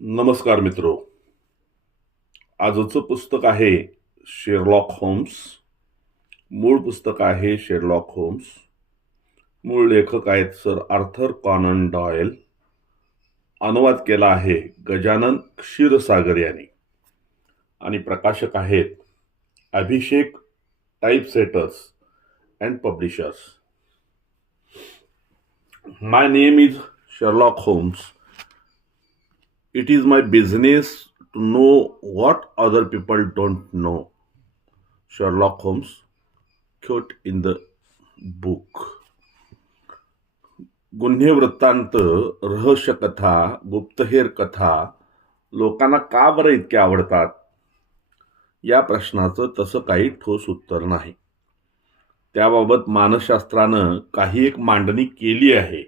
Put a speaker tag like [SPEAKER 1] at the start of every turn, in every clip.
[SPEAKER 1] नमस्कार मित्रो. आजचं पुस्तक आहे शेरलॉक होम्स. मूळ पुस्तक आहे शेरलॉक होम्स. मूळ लेखक आहेत सर आर्थर कॉनन डॉयल. अनुवाद केला आहे गजानन क्षीरसागर यांनी. आणि प्रकाशक आहेत Abhishek typesetters and publishers. My name is Sherlock Holmes it is my business to know what other people don't know. Sherlock Holmes quote in the book. गुन्हे वृत्तांत रहस्यकथा गुप्तहेर कथा लोकांना का बरं इतके आवडतात या प्रश्नाचं तसं काही ठोस उत्तर नाही त्याबाबत मानसशास्त्रानं काही एक मांडणी केली आहे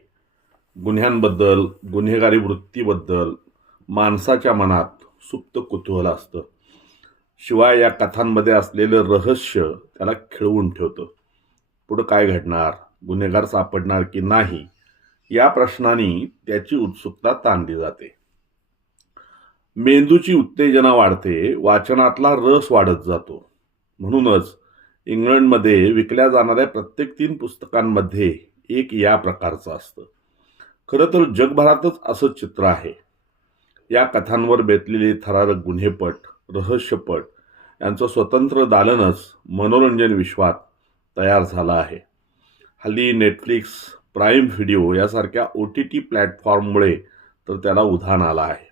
[SPEAKER 1] गुन्ह्यांबद्दल गुन्हेगारी वृत्तीबद्दल माणसाच्या मनात सुप्त कुतूहल असतं. शिवाय या कथांमध्ये असलेलं रहस्य त्याला खिळवून ठेवतं. पुढं काय घडणार? गुन्हेगार सापडणार की नाही? या प्रश्नांनी त्याची उत्सुकता ताणली जाते. मेंदूची उत्तेजना वाढते वाचनातला रस वाढत जातो. म्हणूनच इंग्लंडमध्ये विकल्या जाणाऱ्या प्रत्येक तीन पुस्तकांमध्ये एक या प्रकारचं असतं. खरं तर जगभरातच असं चित्र आहे. या कथांवर बेतलेले थरारक गुन्हेपट रहस्यपट यांचं स्वतंत्र दालनच मनोरंजन विश्वात तयार झालं आहे. हल्ली नेटफ्लिक्स प्राईम व्हिडिओ यासारख्या ओ टी टी प्लॅटफॉर्ममुळे तर त्याला उधाण आलं आहे.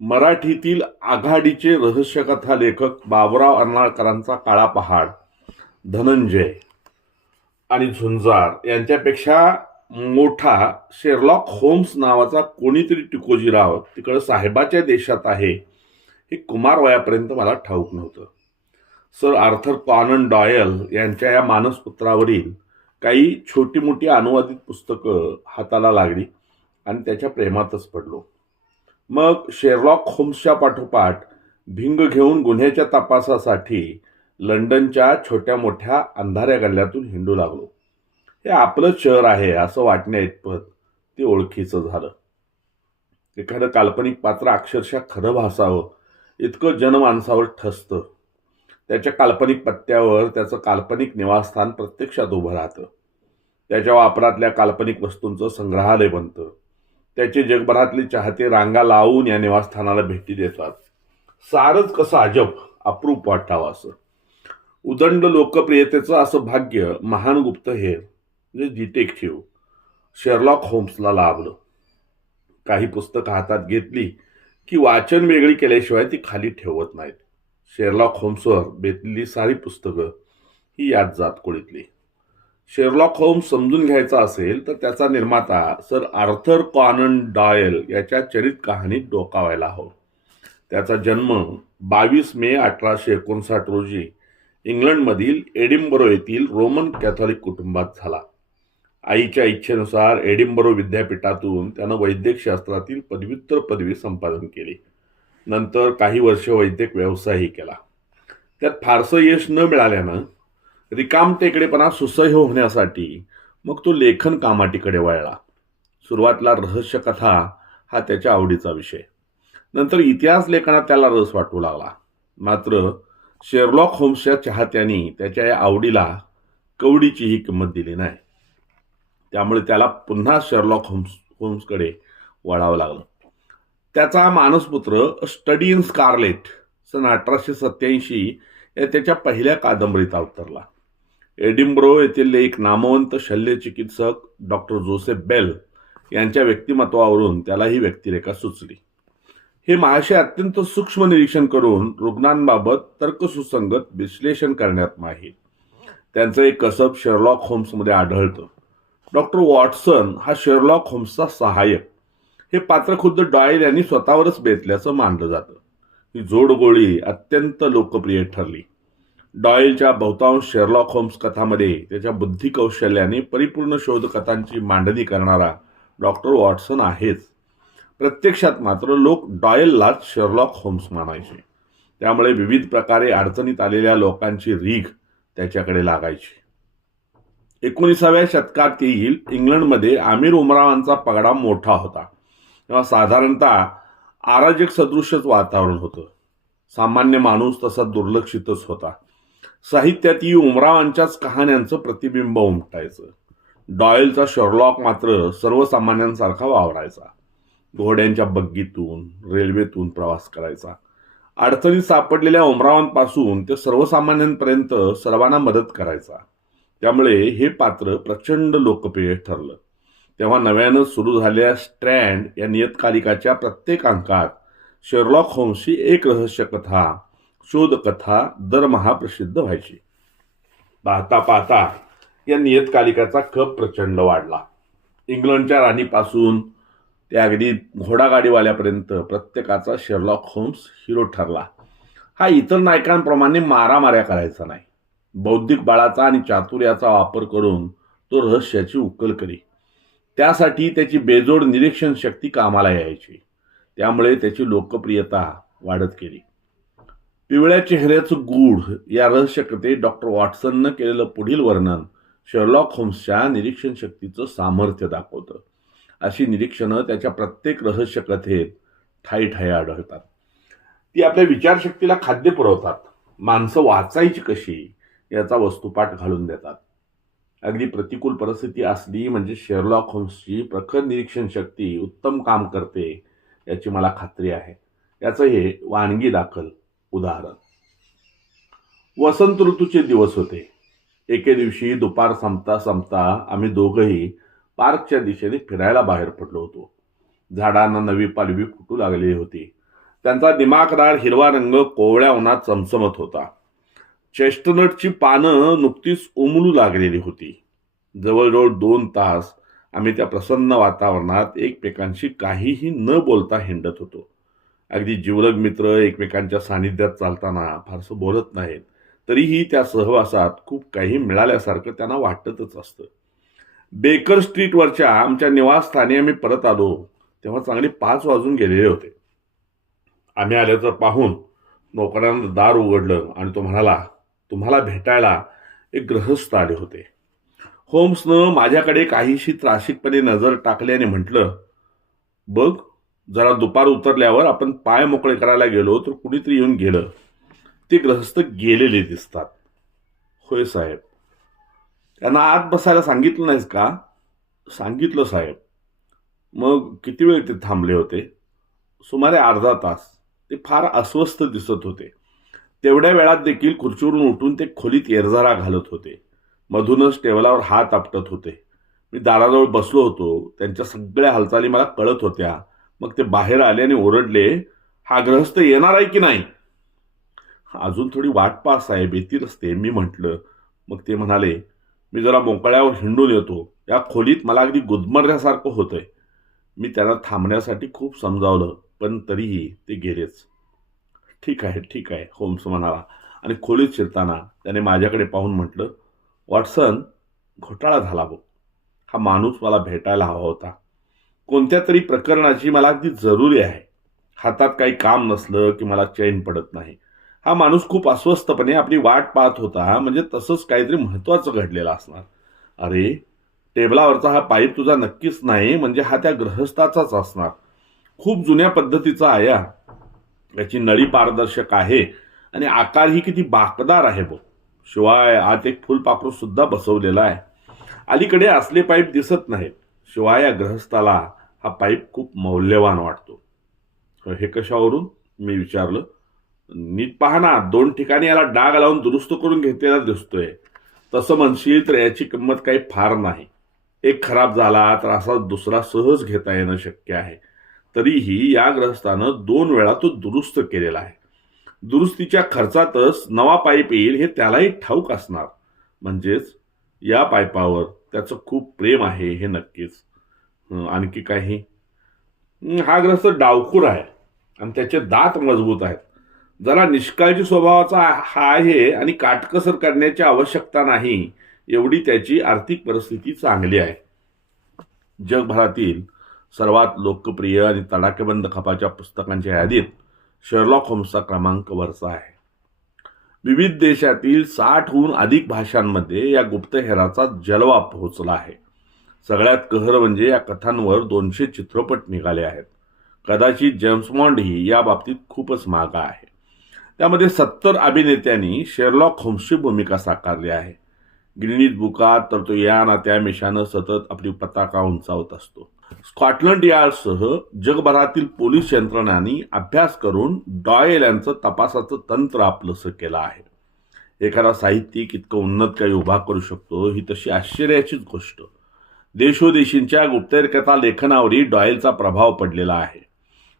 [SPEAKER 1] मराठीतील आघाडीचे रहस्यकथा लेखक बाबुराव अर्नाळकरांचा काळा पहाड धनंजय आणि झुंजार यांच्यापेक्षा मोठा शेरलॉक होम्स नावाचा कोणीतरी टिकोजीराव तिकडं साहेबाच्या देशात आहे हे कुमार वयापर्यंत मला ठाऊक नव्हतं. सर आर्थर कॉनन डॉयल यांच्या या मानसपुत्रावरील काही छोटी मोठी अनुवादित पुस्तकं हाताला लागली आणि त्याच्या प्रेमातच पडलो. मग शेरलॉक होम्सच्या पाठोपाठ भिंग घेऊन गुन्ह्याच्या तपासासाठी लंडनच्या छोट्या मोठ्या अंधाऱ्या गल्ल्यातून हिंडू लागलो. हे आपलं शहर आहे असं वाटण्या इतपत ते ओळखीचं झालं. एखादं काल्पनिक पात्र अक्षरशः खरं भासावं इतकं जनमानसावर ठसतं. त्याच्या काल्पनिक पत्त्यावर त्याचं काल्पनिक निवासस्थान प्रत्यक्षात उभं राहतं. त्याच्या वापरातल्या काल्पनिक वस्तूंचं संग्रहालय बनतं. त्याचे जगभरातले चाहते रांगा लावून या निवासस्थानाला भेटी देतात. सारच कसं अजब अप्रूप वाटावं असं. उदंड लोकप्रियतेचं असं भाग्य महान गुप्तहेर म्हणजे डिटेक्टिव्ह शेरलॉक होम्सला लाभलं. काही पुस्तकं हातात घेतली की वाचन वेगळी केल्याशिवाय ती खाली ठेवत नाहीत. शेरलॉक होम्सवर बेतलेली सारी पुस्तकं ही यात जात कोळीतली. शेरलॉक होम्स समजून घ्यायचा असेल तर त्याचा निर्माता सर आर्थर कॉनन डॉयल याच्या चरित कहाणीत डोकावायला हवं. त्याचा जन्म बावीस मे अठराशे एकोणसाठ रोजी इंग्लंडमधील एडिंबरो येथील रोमन कॅथॉलिक कुटुंबात झाला. आईच्या इच्छेनुसार एडिंबरो विद्यापीठातून त्यानं वैद्यकशास्त्रातील पदव्युत्तर पदवी संपादन केली. नंतर काही वर्ष वैद्यक व्यवसायही केला. त्यात फारसं यश न मिळाल्यानं रिकाम टेकडेपणा सुसह्य होण्यासाठी मग तो लेखन कामाटीकडे वळला. सुरुवातीला रहस्यकथा हा त्याच्या आवडीचा विषय. नंतर इतिहास लेखनात त्याला रस वाटू लागला. मात्र शेरलॉक होम्सच्या चाहत्यांनी त्याच्या या आवडीला कवडीचीही किंमत दिली नाही. त्यामुळे त्याला पुन्हा शेरलॉक होम्स होम्सकडे वळावं लागलं. त्याचा मानसपुत्र स्टडी इन स्कारलेट सन अठराशे सत्याऐंशी या त्याच्या पहिल्या कादंबरीत अवतरला एडिंब्रो येथील एक नामवंत शल्यचिकित्सक डॉक्टर जोसेफ बेल यांच्या व्यक्तिमत्वावरून त्याला ही व्यक्तिरेखा सुचली. हे महाशय अत्यंत सूक्ष्म निरीक्षण करून रुग्णांबाबत तर्कसुसंगत विश्लेषण करण्यात माहीत त्यांचं एक कसब शेरलॉक होम्समध्ये आढळतं. डॉक्टर वॉटसन हा शेरलॉक होम्सचा सहाय्यक. हे पात्र खुद्द डॉयल यांनी स्वतःवरच बेतल्याचं मानलं जातं. ही जोडगोळी अत्यंत लोकप्रिय ठरली. डॉयलच्या बहुतांश शेरलॉक होम्स कथामध्ये त्याच्या बुद्धी कौशल्याने परिपूर्ण शोधकथांची मांडणी करणारा डॉक्टर वॉटसन आहेच. प्रत्यक्षात मात्र लोक डॉयललाच शेरलॉक होम्स मानायचे त्यामुळे विविध प्रकारे अडचणीत आलेल्या लोकांची रीघ त्याच्याकडे लागायची. एकोणीसाव्या येईल. इंग्लंडमध्ये आमिर उमरावांचा पगडा मोठा होता. तेव्हा साधारणतः अराजक सदृशच वातावरण होतं. सामान्य माणूस तसा दुर्लक्षितच होता. साहित्यातही उमरावांच्याच कहाण्यांचं प्रतिबिंब उमटायचं. डॉयलचा शर्लॉक मात्र सर्वसामान्यांसारखा वावरायचा. घोड्यांच्या बग्गीतून रेल्वेतून प्रवास करायचा. अडचणीत सापडलेल्या उमरावांपासून ते सर्वसामान्यांपर्यंत सर्वांना मदत करायचा. त्यामुळे हे पात्र प्रचंड लोकप्रिय ठरलं. तेव्हा नव्यानं सुरू झालेल्या स्ट्रँड या नियतकालिकाच्या प्रत्येक अंकात शेर्लॉक होम्सची एक रहस्यकथा शोधकथा दरमहा प्रसिद्ध व्हायची. पाहता पाहता या नियतकालिकाचा कप प्रचंड वाढला. इंग्लंडच्या राणीपासून ते अगदी घोडागाडीवाल्यापर्यंत प्रत्येकाचा शेर्लॉक होम्स हिरो ठरला. हा इतर नायकांप्रमाणे मारामाऱ्या करायचा नाही. बौद्धिक बळाचा आणि चातुर्याचा वापर करून तो रहस्याची उकल करी. त्यासाठी त्याची बेजोड निरीक्षण शक्ती कामाला यायची. त्यामुळे त्याची लोकप्रियता वाढत गेली. पिवळ्या चेहऱ्याचं गूढ या रहस्यकथेत डॉक्टर वॉटसननं केलेलं पुढील वर्णन शर्लॉक होम्सच्या निरीक्षण शक्तीचं सामर्थ्य दाखवतं. अशी निरीक्षणं त्याच्या प्रत्येक रहस्यकथेत ठाई ठाई आढळतात. ती आपल्या विचारशक्तीला खाद्य पुरवतात. माणसं वाचायची कशी? याचा वस्तुपाठ घालून देतात. अगदी प्रतिकूल परिस्थिती असली म्हणजे शेरलॉक होम्सची प्रखर निरीक्षण शक्ती उत्तम काम करते याची मला खात्री आहे. याचं हे वानगी दाखल उदाहरण. वसंत ऋतूचे दिवस होते. एके दिवशी दुपार संपता संपता आम्ही दोघंही पार्कच्या दिशेने फिरायला बाहेर पडलो होतो. झाडांना नवी पालवी फुटू लागलेली होती. त्यांचा दिमाखदार हिरवा रंग कोवळ्या उन्हात चमचमत होता. चेस्टनटची पानं नुकतीच उमलू लागलेली होती. जवळजवळ दोन तास आम्ही त्या प्रसन्न वातावरणात एकमेकांशी काहीही न बोलता हिंडत होतो. अगदी जीवलग मित्र एकमेकांच्या सानिध्यात चालताना फारसं बोलत नाहीत. तरीही त्या सहवासात खूप काही मिळाल्यासारखं त्यांना वाटतच असतं. बेकर स्ट्रीटवरच्या आमच्या निवासस्थानी आम्ही परत आलो तेव्हा चांगले पाच वाजून गेलेले होते. आम्ही आल्याचं पाहून नोकरानं दार उघडलं आणि तो म्हणाला तुम्हाला भेटायला एक ग्रहस्थ आले होते. होम्सनं माझ्याकडे काहीशी त्रासिकपणे नजर टाकल्याने म्हटलं बघ जरा दुपार उतरल्यावर आपण पाय मोकळे करायला गेलो तर कुणीतरी येऊन गेलं. ते ग्रहस्थ गेलेले दिसतात. होय साहेब. त्यांना आत बसायला सांगितलं नाहीस का? सांगितलं साहेब. मग किती वेळ ते थांबले होते? सुमारे अर्धा तास. ते फार अस्वस्थ दिसत होते. तेवढ्या वेळात देखील खुर्चीवरून उठून ते खोलीत एरझारा घालत होते. मधूनच टेबलावर हात आपटत होते. मी दाराजवळ बसलो होतो. त्यांच्या सगळ्या हालचाली मला कळत होत्या. मग ते बाहेर आले आणि ओरडले हा ग्रहस्थ येणार आहे की नाही? अजून थोडी वाट पा साहेब येतीलच असते मी म्हटलं. मग ते म्हणाले मी जरा मोकळ्यावर हिंडून येतो. या खोलीत मला अगदी गुदमरल्यासारखं होतंय. मी त्यांना थांबण्यासाठी खूप समजावलं पण तरीही ते गेलेच. ठीक आहे ठीक आहे होम्स म्हणाला आणि खोलीत शिरताना त्याने माझ्याकडे पाहून म्हटलं वॉटसन घोटाळा झाला बो हा माणूस मला भेटायला हवा होता. कोणत्या तरी प्रकरणाची मला अगदी जरुरी आहे. हातात काही काम नसलं की मला चैन पडत नाही. हा माणूस खूप अस्वस्थपणे आपली वाट पाहत होता म्हणजे तसंच काहीतरी महत्त्वाचं घडलेलं असणार. अरे टेबलावरचा हा पाईप तुझा नक्कीच नाही म्हणजे हा त्या ग्रहस्थाचाच असणार. खूप जुन्या पद्धतीचा आया याची नळी पारदर्शक आहे. आणि आकार ही किती बाकदार आहे बघ. शिवाय आत एक फुलपाखरू सुद्धा बसवलेला आहे. अलीकडे असले पाईप दिसत नाहीत. शिवाय या ग्रहस्थाला हा पाईप खूप मौल्यवान वाटतो. हे कशावरून? मी विचारलं. नीट पाहना ना दोन ठिकाणी याला डाग लावून दुरुस्त करून घेतलेला दिसतोय. तसं म्हणशील तर याची किंमत काही फार नाही. एक खराब झाला तर असा दुसरा सहज घेता येणं शक्य आहे. तरीही या ग्रहस्थानं दोन वेळा तो दुरुस्त केलेला आहे. दुरुस्तीच्या खर्चातच नवा पाईप येईल हे त्यालाही ठाऊक असणार. म्हणजेच या पाईपावर त्याचं खूप प्रेम आहे हे नक्कीच. आणखी काही हा ग्रस्त डावखूर आहे आणि त्याचे दात मजबूत आहेत. जरा निष्काळजी स्वभावाचा हा आहे आणि काटकसर करण्याची आवश्यकता नाही एवढी त्याची आर्थिक परिस्थिती चांगली आहे. जगभरातील सर्वात लोकप्रिय आणि तडाखेबंद खपाच्या पुस्तकांच्या यादीत शर्लॉक होम्सचा क्रमांक वरचा आहे. विविध देशातील साठहून अधिक भाषांमध्ये या गुप्तहेराचा जलवा पोहोचला आहे. सगळ्यात कहर म्हणजे या कथांवर दोनशे चित्रपट निघाले आहेत. कदाचित जेम्स बॉन्डही या बाबतीत खूपच मागा आहे. त्यामध्ये सत्तर अभिनेत्यांनी शेरलॉक होम्सची भूमिका साकारली आहे. गिनीज बुकात तर तो या नात्यामिशानं मिशानं सतत आपली पताका उंचावत असतो. स्कॉटलंड यार्डसह जगभरातील पोलीस यंत्रणांनी अभ्यास करून डॉयल यांचं तपासाचं तंत्र आपलंसं केलं आहे. एखादा साहित्यिक इतकं उन्नत काही उभा करू शकतो ही तशी आश्चर्याचीच गोष्ट. देशोदेशींच्या गुप्तहेरकथा लेखनावरही डॉयलचा प्रभाव पडलेला आहे.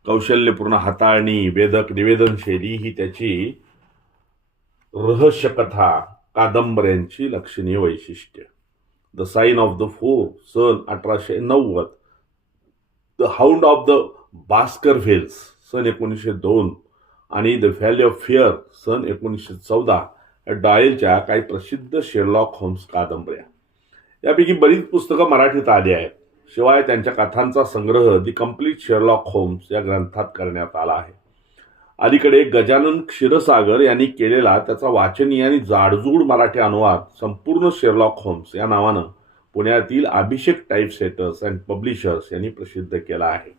[SPEAKER 1] कौशल्यपूर्ण हाताळणी वेदक निवेदनशैली ही त्याची रहस्यकथा कादंबऱ्यांची लक्षणीय वैशिष्ट्य. The sign of the four सन अठराशे नव्वद the hound of the Baskervilles सन एकोणीसशे दोन आणि द व्हॅली ऑफ फिअर सन एकोणीसशे चौदा या डॉयलच्या काही प्रसिद्ध शेरलॉक होम्स कादंबऱ्या. यापैकी बरीच पुस्तकं मराठीत आली आहेत. शिवाय त्यांच्या कथांचा संग्रह दी कंप्लीट शेरलॉक होम्स या ग्रंथात करण्यात आला आहे. अलीकडे गजानन क्षीरसागर यांनी केलेला त्याचा वाचनीय आणि जाडजूड मराठी अनुवाद संपूर्ण शेरलॉक होम्स या नावानं पुण्यातील Abhishek type setters and publishers यांनी प्रसिद्ध केला आहे.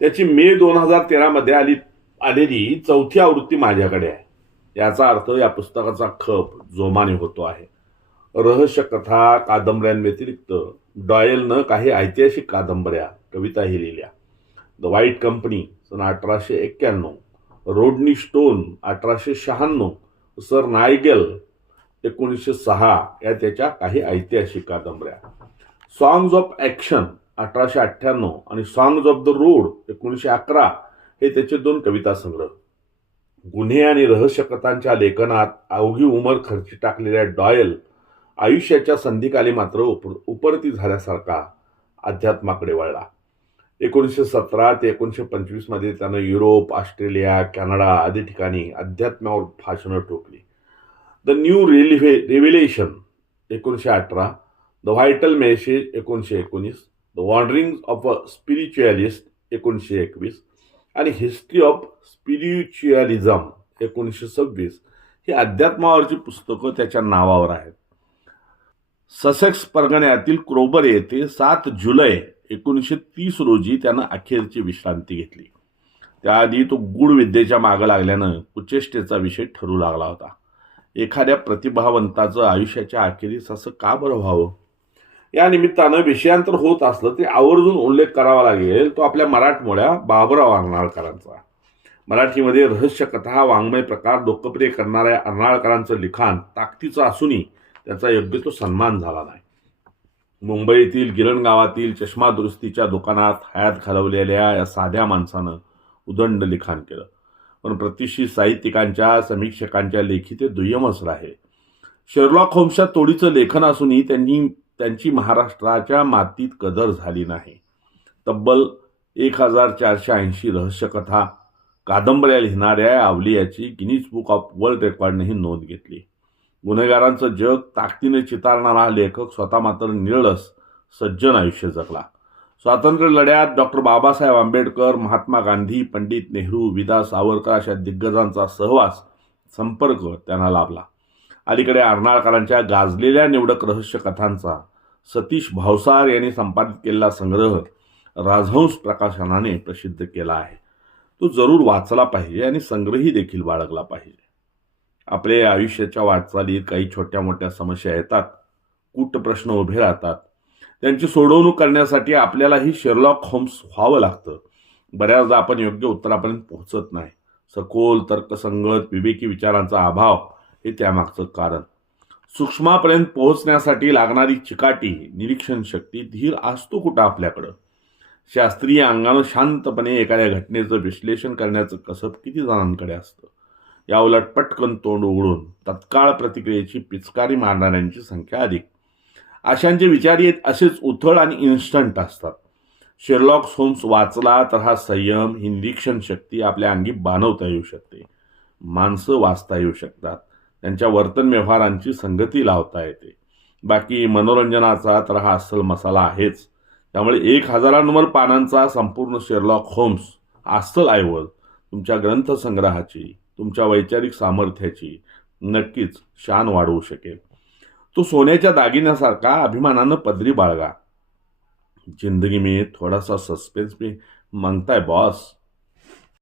[SPEAKER 1] त्याची मे दोन हजार तेरामध्ये आली आलेली चौथी आवृत्ती माझ्याकडे आहे. याचा अर्थ या पुस्तकाचा खप जोमाने होतो आहे. रहस्य कथा कादंबऱ्यांव्यतिरिक्त डॉयलनं काही ऐतिहासिक कादंबऱ्या कविताही लिहिल्या. द व्हाईट कंपनी सन अठराशे एक्क्याण्णव. रोडनी स्टोन अठराशे शहाण्णव. सर नायगेल एकोणीसशे सहा या त्याच्या काही ऐतिहासिक कादंबऱ्या. सॉंग्स ऑफ ॲक्शन अठराशे अठ्ठ्याण्णव आणि सॉन्ग्ज ऑफ द रोड एकोणीसशे अकरा हे त्याचे दोन कविता संग्रह. गुन्हे आणि रहस्यकथांच्या लेखनात अवघी उमर खर्ची टाकलेल्या डॉयल आयुष्याच्या संधीकाली मात्र उप उपरती झाल्यासारखा अध्यात्माकडे वळला. एकोणीसशे सतरा ते एकोणीसशे पंचवीसमध्ये त्यानं युरोप ऑस्ट्रेलिया कॅनडा आदी ठिकाणी अध्यात्मावर भाषणं ठोकली. द न्यू रेलिव्हे रेव्हिलेशन एकोणीसशे अठरा. द व्हायटल मेसेज एकोणीसशे एकोणीस. The wandering of a spiritualist एकोणीसशे एकवीस. आणि हिस्ट्री ऑफ स्पिरिच्युअलिझम एकोणीसशे सव्वीस. ही अध्यात्मावरची पुस्तकं त्याच्या नावावर आहेत. ससेक्स परगण्यातील क्रोबर येथे सात जुलै एकोणीसशे तीस रोजी त्यानं अखेरची विश्रांती घेतली. त्याआधी तो गूढ विद्येच्या मागं लागल्यानं कुचेष्टेचा विषय ठरू लागला होता. एखाद्या प्रतिभावंताचं आयुष्याच्या अखेरीस असं का बरं व्हावं? या निमित्तानं विषयांतर होत असलं ते आवर्जून उल्लेख करावा लागेल तो आपल्या मराठमोळ्या बाबुराव अर्नाळकरांचा मराठीमध्ये रहस्यकथा वाङ्मय प्रकार लोकप्रिय करणाऱ्या अर्नाळकरांचं लिखाण ताकदीचं असूनही त्याचा योग्य तो सन्मान झाला नाही. मुंबईतील गिरण गावातील चष्मा दुरुस्तीच्या दुकानात हयात घालवलेल्या या साध्या माणसानं उदंड लिखाण केलं. पण प्रतिष्ठित साहित्यिकांच्या समीक्षकांच्या लेखी ते दुय्यम दुय्यमच आहे. शेरलॉक होम्सच्या तोडीचं लेखन असूनही त्यांनी त्यांची महाराष्ट्राच्या मातीत कदर झाली नाही. तब्बल एक हजार चारशे ऐंशी रहस्यकथा कादंबऱ्या लिहिणाऱ्या या गिनीज बुक ऑफ वर्ल्ड रेकॉर्डनेही नोंद घेतली. गुन्हेगारांचं जग ताकदीने चितारणारा हा लेखक स्वतः मात्र निळस सज्जन आयुष्य जगला. स्वातंत्र्य लढ्यात डॉक्टर बाबासाहेब आंबेडकर महात्मा गांधी पंडित नेहरू विदा सावरकर अशा दिग्गजांचा सहवास संपर्क त्यांना लाभला. अलीकडे अर्नाळकरांच्या गाजलेल्या निवडक रहस्य कथांचा सतीश भावसार यांनी संपादित केलेला संग्रह राजहंस प्रकाशनाने प्रसिद्ध केला आहे. तो जरूर वाचला पाहिजे आणि संग्रही देखील बाळगला पाहिजे. आपल्या आयुष्याच्या वाटचालीत काही छोट्या मोठ्या समस्या येतात. कूट प्रश्न उभे राहतात. त्यांची सोडवणूक करण्यासाठी आपल्यालाही शेरलॉक होम्स व्हावं लागतं. बऱ्याचदा आपण योग्य उत्तरापर्यंत पोहोचत नाही. सखोल तर्कसंगत विवेकी विचारांचा अभाव हे त्यामागचं कारण. सूक्ष्मापर्यंत पोहोचण्यासाठी लागणारी चिकाटी निरीक्षण शक्ती धीर असतो कुठं आपल्याकडं? शास्त्रीय अंगानं शांतपणे एखाद्या घटनेचं विश्लेषण करण्याचं कसब किती जणांकडे असतं? या उलट पटकन तोंड उघडून तत्काळ प्रतिक्रियेची पिचकारी मारणाऱ्यांची संख्या अधिक. अशांचे विचार येत असेच उथळ आणि इन्स्टंट असतात. शेरलॉक होम्स वाचला तर हा संयम ही निरीक्षण शक्ती आपल्या अंगी बांधवता येऊ शकते. माणसं वाचता येऊ शकतात. त्यांच्या वर्तन व्यवहारांची संगती लावता येते. बाकी मनोरंजनाचा तर हा अस्सल मसाला आहेच. त्यामुळे एक हजारांवर पानांचा संपूर्ण शेरलॉक होम्स अस्सल ऐवज तुमच्या ग्रंथसंग्रहाची तुमच्या वैचारिक सामर्थ्याची नक्कीच शान वाढवू शकेल. तो सोन्याच्या दागिन्यासारखा अभिमानानं पदरी बाळगा. जिंदगी में थोडासा सस्पेन्स मी भी मागताय बॉस